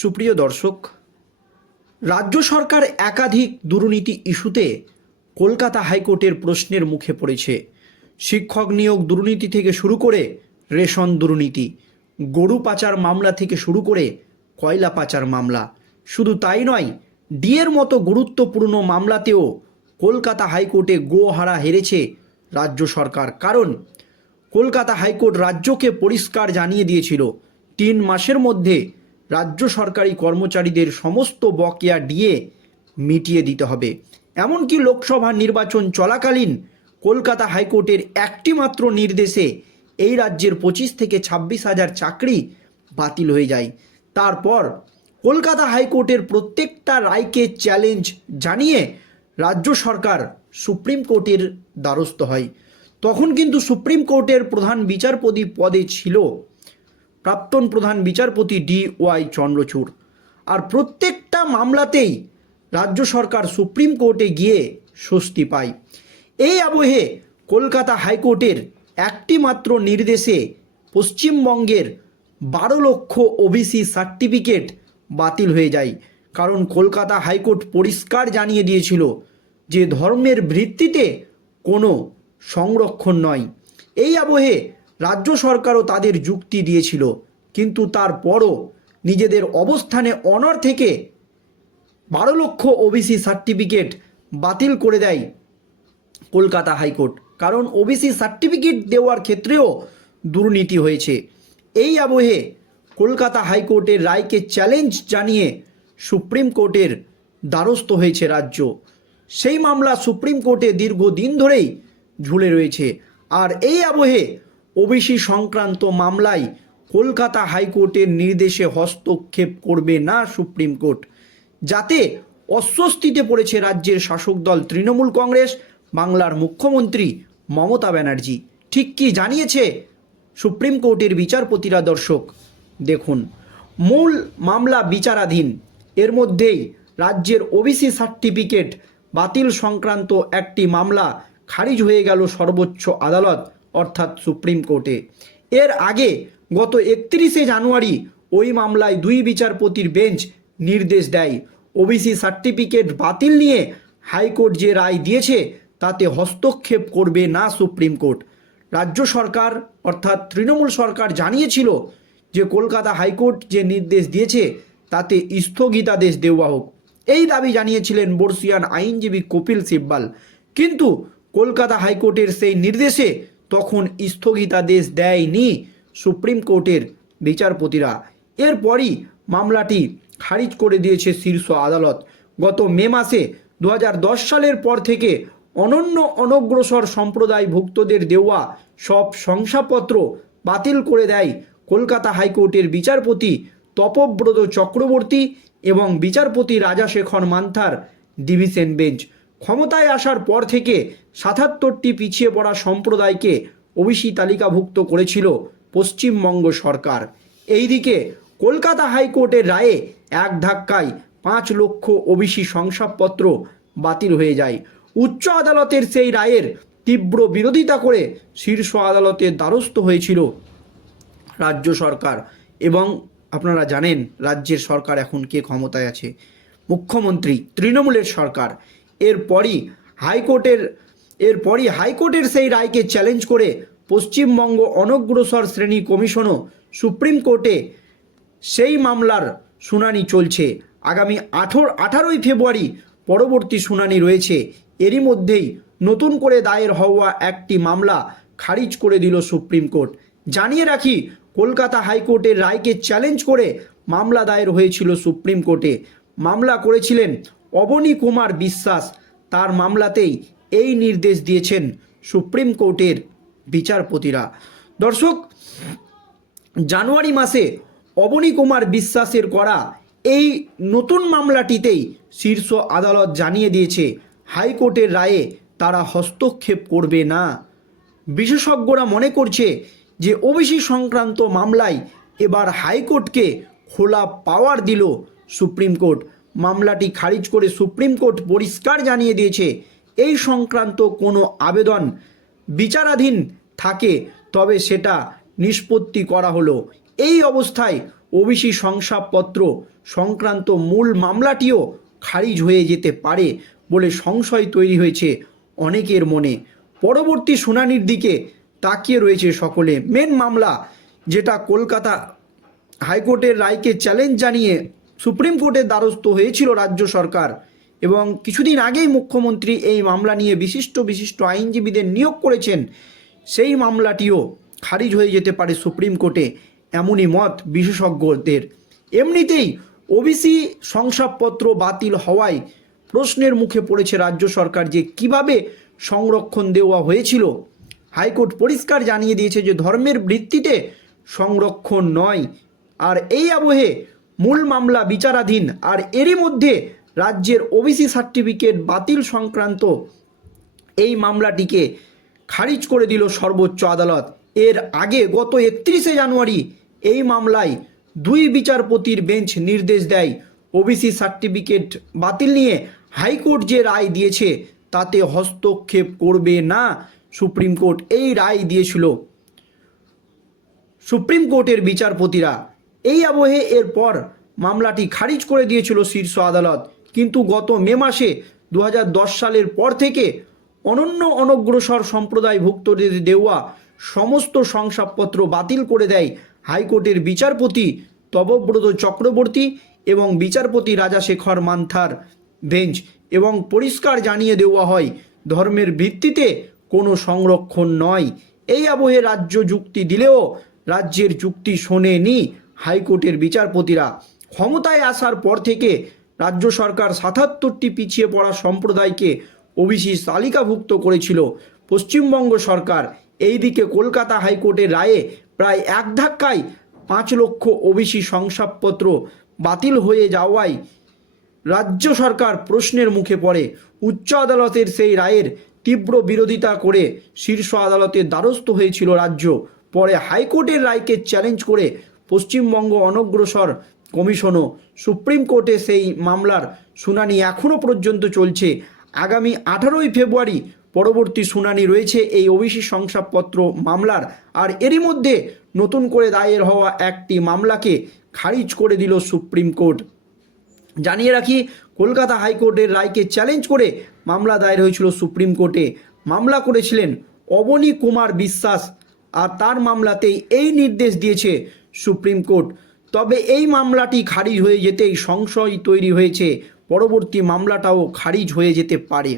সুপ্রিয় দর্শক, রাজ্য সরকার একাধিক দুর্নীতি ইস্যুতে কলকাতা হাইকোর্টের প্রশ্নের মুখে পড়েছে। শিক্ষক নিয়োগ দুর্নীতি থেকে শুরু করে রেশন দুর্নীতি, গরু পাচার মামলা থেকে শুরু করে কয়লা পাচার মামলা। শুধু তাই নয়, ডিএর মতো গুরুত্বপূর্ণ মামলাতেও কলকাতা হাইকোর্টে গোহারা হেরেছে রাজ্য সরকার। কারণ কলকাতা হাইকোর্ট রাজ্যকে পরিষ্কার জানিয়ে দিয়েছিল, তিন মাসের মধ্যে রাজ্য সরকারি কর্মচারীদের সমস্ত বকেয়া ডিএ মিটিয়ে দিতে হবে। এমনকি লোকসভা নির্বাচন চলাকালীন কলকাতা হাইকোর্টের একটি মাত্র নির্দেশে এই রাজ্যের পঁচিশ থেকে ছাব্বিশ হাজার চাকরি বাতিল হয়ে যায়। তারপর কলকাতা হাইকোর্টের প্রত্যেকটা রায়কে চ্যালেঞ্জ জানিয়ে রাজ্য সরকার সুপ্রিম কোর্টের দ্বারস্থ হয়। তখন কিন্তু সুপ্রিম কোর্টের প্রধান বিচারপতি পদে ছিল প্রাক্তন প্রধান বিচারপতি ডি ওয়াই চন্দ্রচূড়। আর প্রত্যেকটা মামলাতেই রাজ্য সরকার সুপ্রিম কোর্টে গিয়ে স্বস্তি পায়। এই আবহে কলকাতা হাইকোর্টের একটি মাত্র নির্দেশে পশ্চিমবঙ্গের বারো লক্ষ ওবিসি সার্টিফিকেট বাতিল হয়ে যায়। কারণ কলকাতা হাইকোর্ট পরিষ্কার জানিয়ে দিয়েছিল যে ধর্মের ভিত্তিতে কোনো সংরক্ষণ নয়। এই আবহে রাজ্য সরকারও তাদের যুক্তি দিয়েছিল, কিন্তু তারপরও নিজেদের অবস্থানে অনর থেকে বারো লক্ষ ওবিসি সার্টিফিকেট বাতিল করে দেয় কলকাতা হাইকোর্ট। কারণ ওবিসি সার্টিফিকেট দেওয়ার ক্ষেত্রেও দুর্নীতি হয়েছে। এই আবহে কলকাতা হাইকোর্টের রায়কে চ্যালেঞ্জ জানিয়ে সুপ্রিম কোর্টের দ্বারস্থ হয়েছে রাজ্য। সেই মামলা সুপ্রিম কোর্টে দীর্ঘদিন ধরেই ঝুলে রয়েছে। আর এই আবহে ওবিসি সংক্রান্ত মামলায় কলকাতা হাইকোর্টের নির্দেশে হস্তক্ষেপ করবে না সুপ্রিম কোর্ট। যাতে অস্বস্তিতে পড়েছে রাজ্যের শাসক দল তৃণমূল কংগ্রেস, বাংলার মুখ্যমন্ত্রী মমতা ব্যানার্জি। ঠিক কি জানিয়েছে সুপ্রিম কোর্টের বিচারপতিরা দর্শক? দেখুন, মূল মামলা বিচারাধীন। এর মধ্যেই রাজ্যের ওবিসি সার্টিফিকেট বাতিল সংক্রান্ত একটি মামলা খারিজ হয়ে গেল সর্বোচ্চ আদালত। অর্থাৎ সুপ্রিম কোর্টে। এর আগে গত একত্রিশে জানুয়ারি ওই মামলায় দুই বিচারপতির বেঞ্চ নির্দেশ দেয়। ওবিসি সার্টিফিকেট বাতিল নিয়ে হাইকোর্ট যে রায় দিয়েছে, তাতে হস্তক্ষেপ করবে না সুপ্রিম কোর্ট। রাজ্য সরকার অর্থাৎ তৃণমূল সরকার জানিয়েছিল যে কলকাতা হাইকোর্ট যে নির্দেশ দিয়েছে, তাতে স্থগিতাদেশ দেওয়া হোক। এই দাবি জানিয়েছিলেন বর্ষিয়ান আইনজীবী কপিল সিব্বাল। কিন্তু কলকাতা হাইকোর্টের সেই নির্দেশে তখন স্থগিতাদেশ দেয়নি সুপ্রিম কোর্টের বিচারপতিরা। এরপরই মামলাটি খারিজ করে দিয়েছে শীর্ষ আদালত। গত মে মাসে দু হাজার দশ সালের পর থেকে অনন্য অনগ্রসর সম্প্রদায়ভুক্তদের দেওয়া সব শংসাপত্র বাতিল করে দেয় কলকাতা হাইকোর্টের বিচারপতি তপব্রত চক্রবর্তী এবং বিচারপতি রাজাশেখর মান্থার ডিভিশন বেঞ্চ। ক্ষমতায় আসার পর থেকে সাতাত্তরটি পিছিয়ে পড়া সম্প্রদায়কে ওবিসি তালিকাভুক্ত করেছিল পশ্চিমবঙ্গ সরকার। এইদিকে কলকাতা হাইকোর্টের রায়ে এক ধাক্কায় পাঁচ লক্ষ ওবিসি শংসাপত্র বাতিল হয়ে যায়। উচ্চ আদালতের সেই রায়ের তীব্র বিরোধিতা করে শীর্ষ আদালতের দ্বারস্থ হয়েছিল রাজ্য সরকার এবং আপনারা জানেন রাজ্যের সরকার এখন কে ক্ষমতায় আছে? মুখ্যমন্ত্রী, তৃণমূলের সরকার। এরপরই হাইকোর্টের এরপরই হাইকোর্টের সেই রায়কে চ্যালেঞ্জ করে পশ্চিমবঙ্গ অনগ্রসর শ্রেণি কমিশনও সুপ্রিম কোর্টে সেই মামলার শুনানি চলছে। আগামী আঠর, আঠারোই ফেব্রুয়ারি পরবর্তী শুনানি রয়েছে। এরই মধ্যেই নতুন করে দায়ের হওয়া একটি মামলা খারিজ করে দিল সুপ্রিম কোর্ট। জানিয়ে রাখি, কলকাতা হাইকোর্টের রায়কে চ্যালেঞ্জ করে মামলা দায়ের হয়েছিল সুপ্রিম কোর্টে। মামলা করেছিলেন অবনী কুমার বিশ্বাস তার মামলাতেই এই নির্দেশ দিয়েছেন সুপ্রিম কোর্টের বিচারপতিরা। দর্শক, জানুয়ারি মাসে অবনী কুমার বিশ্বাসের করা এই নতুন মামলাটিতেই শীর্ষ আদালত জানিয়ে দিয়েছে, হাইকোর্টের রায়ে তারা হস্তক্ষেপ করবে না। বিশেষজ্ঞরা মনে করছে যে ওবিসি সংক্রান্ত মামলায় এবার হাইকোর্টকে খোলা পাওয়ার দিল সুপ্রিম কোর্ট। মামলাটি খারিজ করে সুপ্রিম কোর্ট পরিষ্কার জানিয়ে দিয়েছে, এই সংক্রান্ত কোনো আবেদন বিচারাধীন থাকে, তবে সেটা নিষ্পত্তি করা হলো। এই অবস্থায় ওবিসি শংসাপত্র সংক্রান্ত মূল মামলাটিও খারিজ হয়ে যেতে পারে বলে সংশয় তৈরি হয়েছে অনেকের মনে। পরবর্তী শুনানির দিকে তাকিয়ে রয়েছে সকলে। মেন মামলা, যেটা কলকাতা হাইকোর্টের রায়কে চ্যালেঞ্জ জানিয়ে সুপ্রিম কোর্টের দ্বারস্থ হয়েছিল রাজ্য সরকার এবং কিছুদিন আগেই মুখ্যমন্ত্রী এই মামলা নিয়ে বিশিষ্ট বিশিষ্ট আইনজীবীদের নিয়োগ করেছেন। সেই মামলাটিও খারিজ হয়ে যেতে পারে সুপ্রিম কোর্টে, এমনই মত বিশেষজ্ঞদের। এমনিতেই ওবিসি শংসাপত্র বাতিল হওয়ায় প্রশ্নের মুখে পড়েছে রাজ্য সরকার যে কীভাবে সংরক্ষণ দেওয়া হয়েছিল। হাইকোর্ট পরিষ্কার জানিয়ে দিয়েছে যে ধর্মের ভিত্তিতে সংরক্ষণ নয়। আর এই আবহে মূল মামলা বিচারাধীন আর এরই মধ্যে রাজ্যের ওবিসি সার্টিফিকেট বাতিল সংক্রান্ত এই মামলাটিকে খারিজ করে দিল সর্বোচ্চ আদালত। এর আগে গত একত্রিশে জানুয়ারি এই মামলায় দুই বিচারপতির বেঞ্চ নির্দেশ দেয়। ওবিসি সার্টিফিকেট বাতিল নিয়ে হাইকোর্ট যে রায় দিয়েছে তাতে হস্তক্ষেপ করবে না সুপ্রিম কোর্ট। এই রায় দিয়েছিল সুপ্রিম কোর্টের বিচারপতিরা। এই আবহে এরপর মামলাটি খারিজ করে দিয়েছিল শীর্ষ আদালত। কিন্তু গত মে মাসে দু হাজার দশ সালের পর থেকে অনন্য অনগ্রসর সম্প্রদায়ভুক্তদের দেওয়া সমস্ত শংসাপত্র বাতিল করে দেয় হাইকোর্টের বিচারপতি তবব্রত চক্রবর্তী এবং বিচারপতি রাজাশেখর মান্থার বেঞ্চ এবং পরিষ্কার জানিয়ে দেওয়া হয়, ধর্মের ভিত্তিতে কোনো সংরক্ষণ নয়। এই আবহে রাজ্য যুক্তি দিলেও রাজ্যের যুক্তি শোনেনি হাইকোর্টের বিচারপতিরা ক্ষমতায় আসার পর থেকে রাজ্য সরকার সাতাত্তরটি পিছিয়ে পড়া সম্প্রদায়কে ওবিসি তালিকাভুক্ত করেছিল। পশ্চিমবঙ্গ সরকার এইদিকে কলকাতা হাইকোর্টের রায়ে প্রায় এক ধাক্কায় পাঁচ লক্ষ ওবিসি শংসাপত্র বাতিল হয়ে যাওয়ায় রাজ্য সরকার প্রশ্নের মুখে পড়ে। উচ্চ আদালতের সেই রায়ের তীব্র বিরোধিতা করে শীর্ষ আদালতের দ্বারস্থ হয়েছিল রাজ্য। পরে হাইকোর্টের রায়কে চ্যালেঞ্জ করে পশ্চিমবঙ্গ অনগ্রসর কমিশনও সুপ্রিম কোর্টে সেই মামলার শুনানি এখনও পর্যন্ত চলছে। আগামী আঠারোই ফেব্রুয়ারি পরবর্তী শুনানি রয়েছে এই ওবিসি শংসাপত্র মামলার। আর এরই মধ্যে নতুন করে দায়ের হওয়া একটি মামলাকে খারিজ করে দিল সুপ্রিম কোর্ট। জানিয়ে রাখি, কলকাতা হাইকোর্টের রায়কে চ্যালেঞ্জ করে মামলা দায়ের হয়েছিল সুপ্রিম কোর্টে। মামলা করেছিলেন অবনী কুমার বিশ্বাস আর তার মামলাতেই এই নির্দেশ দিয়েছে সুপ্রিম কোর্ট। তবে এই মামলাটি খারিজ হয়ে যেতেই সংশয় তৈরি হয়েছে। পরবর্তী মামলাটাও খারিজ হয়ে যেতে পারে।